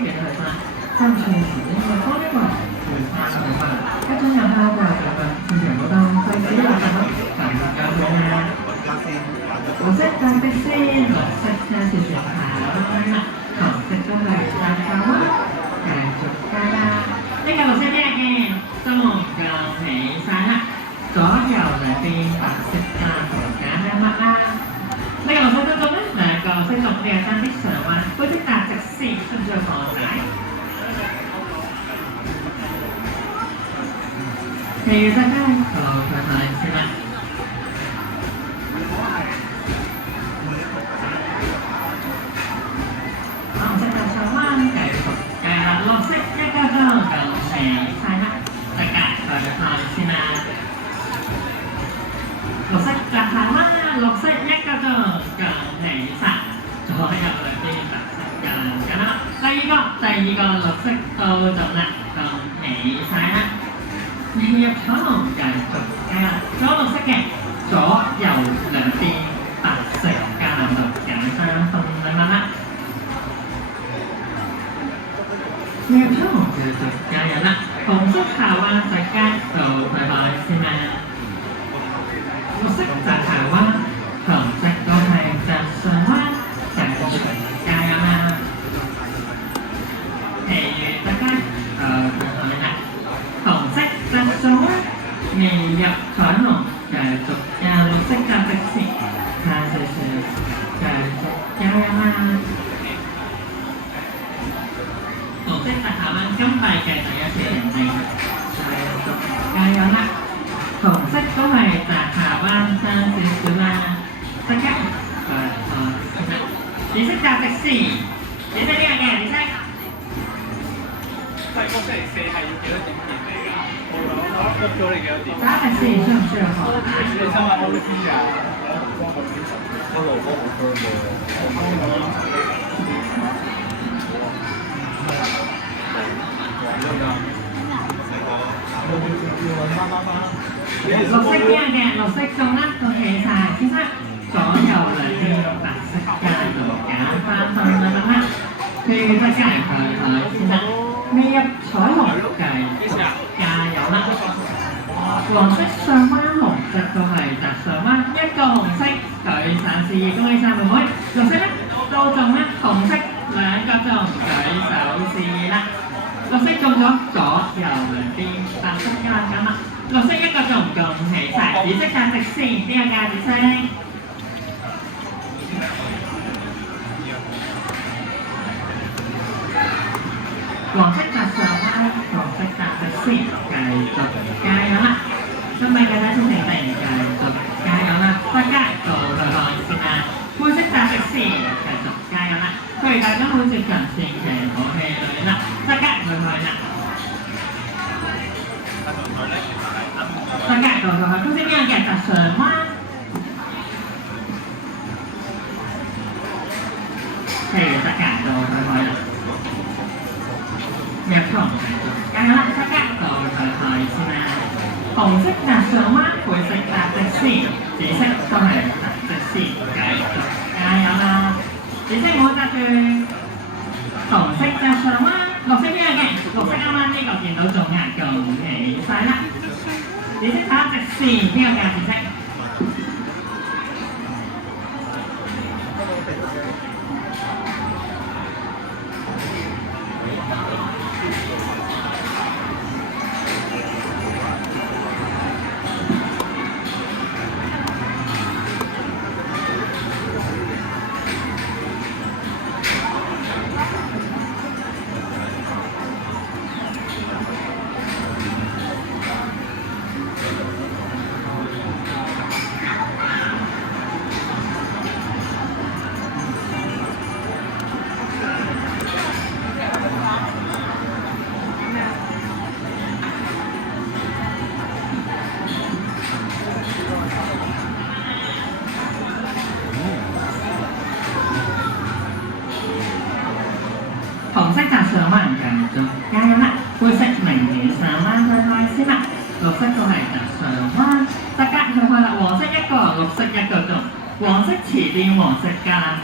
嘅係嘛，爭取時呢個多一個回派係嘛，一種有效嘅係嘛，市場嗰度費事係嘛，繁忙交通啊，綠色價值先，綠色價值全下啦，紅色都係大價啦，繼續加啦，呢個綠色咩嘅？心紅夠起晒啦，左右兩邊白色加同減一乜啦。呢個綠色當中咧，兩個色綠嘅單啲上彎，嗰啲大直線順著放大。其餘大家就睇睇先啦。紅色就上彎繼續嘅啦，綠色一個都夠起晒啦，大家就睇先啦。綠色就下彎啦，綠色一個都夠起晒，左右兩邊白色嘅啦。第二個綠色到咗啦，夠起晒啦。入彩虹繼續加啦，左綠色嘅左右兩邊白色加綠減3分2蚊啦。入彩虹繼續加入啦，紅色下彎就加到拜拜先啦。綠色就下彎，紅色都係就上彎，繼續加入啦。其餘大家紅色就上彎，未入彩虹繼續加綠色價值線，下少少繼續加入啦。紅色就下彎，今季嘅第一次認證，繼續加油啦！紅色都係就下彎爭少少啦，大家紫色價值線，紫色呢個嘅紫色。細個星期四係要幾多點見你㗎？我噏咗你幾多點？打係4需唔需要學？你收下 OT 啊？我勞波好 firm 喎。綠色呢樣嘅綠色中啦，到起晒，先生左右兩邊白色加到減3分2蚊啦。佢得加人佢先生。未入彩虹繼續加油啦！黃色上彎，紅色都係就上彎，一個紅色舉手示意，恭喜晒妹妹。綠色咧都中啦，紅色兩個中，舉手示意啦。綠色中咗左右兩邊白色加減啦，綠色一個中，恭喜晒！紫色價值線，邊個價值先？黃色就上彎，黃色價值線，繼續加油啦！今日嘅第一次評定繼續加油啦！大家做對岸先啦，灰色價值線繼續加油啦！佢哋大家好接近線期好氣餒啦，大家對岸啦！大家做對岸，公司邊樣嘅就上彎，係大家做對岸啦！入彩虹繼續加油啦！大家到佢先啦。紅色就上彎，灰色價值線，紫色都係價值線，繼續加油啦！紫色冇揸住，紅色就上彎，綠色邊樣嘅？綠色啱啱呢個見到中壓，恭喜晒啦！紫色價值線，邊個價紫色？紅色就上彎繼續加油啦！灰色明顯上彎去開先啦，綠色都係就上彎，大家去開啦！黃色一個，綠色一個中，黃色遲啲黃色加啦，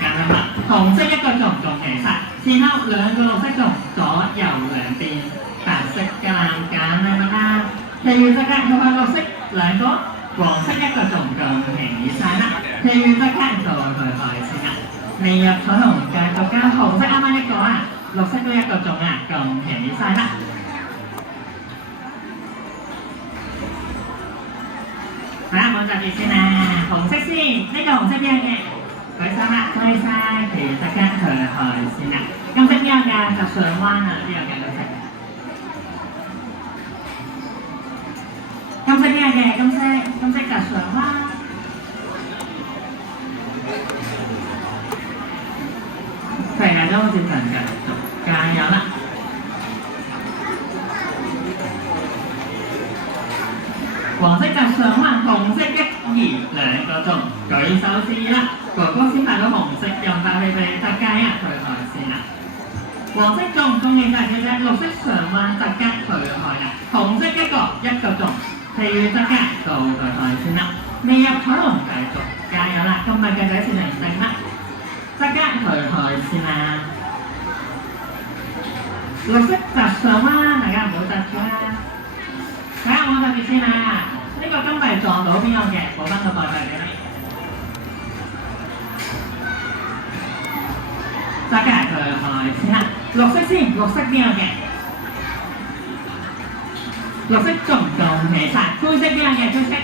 紅色一個中，恭喜晒！之後兩個綠色粽左右兩邊白色橄欖揀啦啦，其餘隻腳就係綠色兩個，黃色一個粽咁起晒啦，其餘隻腳就佢開先啦。未入彩虹繼續加紅色啱啱一個啊，綠色都一個粽啊，咁起晒啦。好啦，冇就住先啦，紅色先，呢個紅色邊嘅？舉手啦，推晒，其實跟佢去先啦。金色邊個㗎？就上彎啊，呢個嘅綠色。金色邊個嘅？金色就上彎。係啦，都好接近嘅，加油啦！黃色就上彎，紅色一、二兩個鐘，舉手試啦。哥哥先睇到紅色，又帶你哋特加一佢開先啦。黃色粽恭喜晒佢啫，綠色上彎特加佢開啦。紅色一個粽，其餘特加到佢開先啦。未入彩虹繼續加油啦！今日嘅第一次零定啦，特加佢開先啦。綠色就上彎，大家唔好窒住啦。睇下我特別先啦，呢個金幣撞到邊個嘅，補翻個代幣俾你。再加佢開先啦，綠色先，綠色邊個嘅？綠色仲夠起晒，灰色邊個嘅？灰色。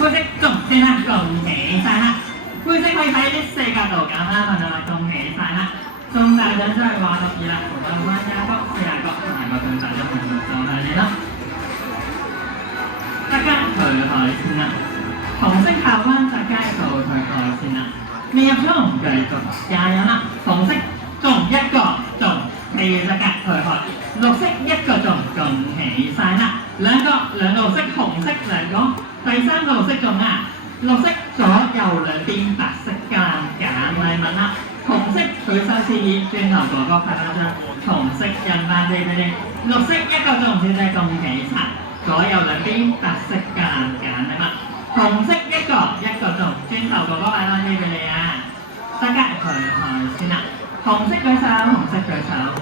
灰色仲先啦，恭喜晒啦！灰色可以喺呢四格度揀啦，朋友們恭喜晒啦！中大獎真係話樂意啦，同埋灣加角、四亞角同埋個中大獎同就係你啦！大家佢開先啦，紅色下灣大家度佢開先啦，未入彩虹繼續加油啦！紅色中一個中，其餘大家佢開，綠色一個中，恭喜晒啦！兩個綠色，紅色兩個。第三個綠色粽啊，綠色左右兩邊白色橄欖揀禮物啦，紅色舉手示意，轉頭哥哥拍翻張紅色印翻俾你哋，綠色一個粽小姐恭喜晒，左右兩邊白色橄欖揀禮物，紅色一個粽，轉頭哥哥拍翻俾你啊，大家佢開先啦，紅色舉手，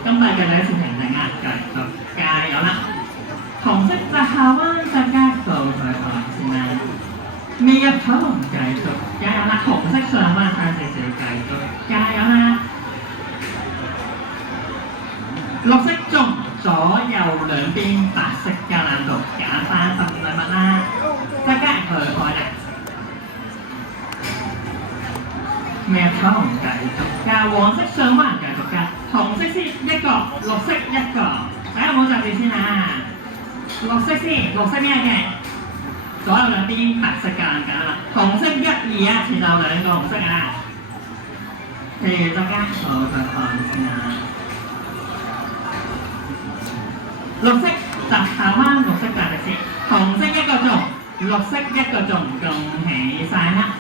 今日嘅第一次評定啊，繼續加油啦！紅色就下彎大家到佢開先啦，未入彩虹繼續加油啦！紅色上彎差少少繼續加油啦！綠色粽左右兩邊白色橄欖度揀翻份禮物啦，大家佢開啦！未入彩虹繼續加，黃色上彎繼續加，紅色先一個，綠色一個，大家唔好窒住先啊！綠色先，綠色咩嘅？左右兩邊白色橄欖揀啦，紅色一、二啊，前後兩個紅色啊。譬如大家好佢開先啦。綠色就下彎，綠色就係先，紅色一個粽，綠色一個粽，恭喜晒啦！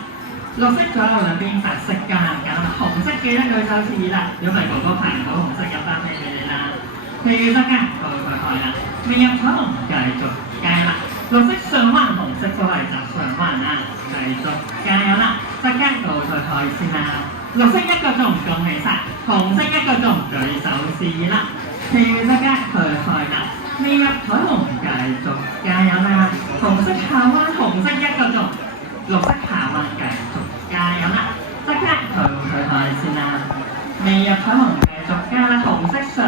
綠色左右兩邊白色橄欖揀啦，紅色記得舉手示意啦，如果唔係哥哥排唔到紅色有單俾你啦。譬如大家好佢開啦。未入彩虹繼續加油啦！綠色上彎，紅色都係就上彎啊！繼續加油啦！大家到佢開先啦！綠色一個粽恭喜晒，紅色一個粽舉手示意啦！其餘大家佢開啦！未入彩虹繼續加油啦！紅色下彎，紅色一個粽，綠色下彎繼續加油啦！大家佢開先啦！未入彩虹繼續加啦！紅色上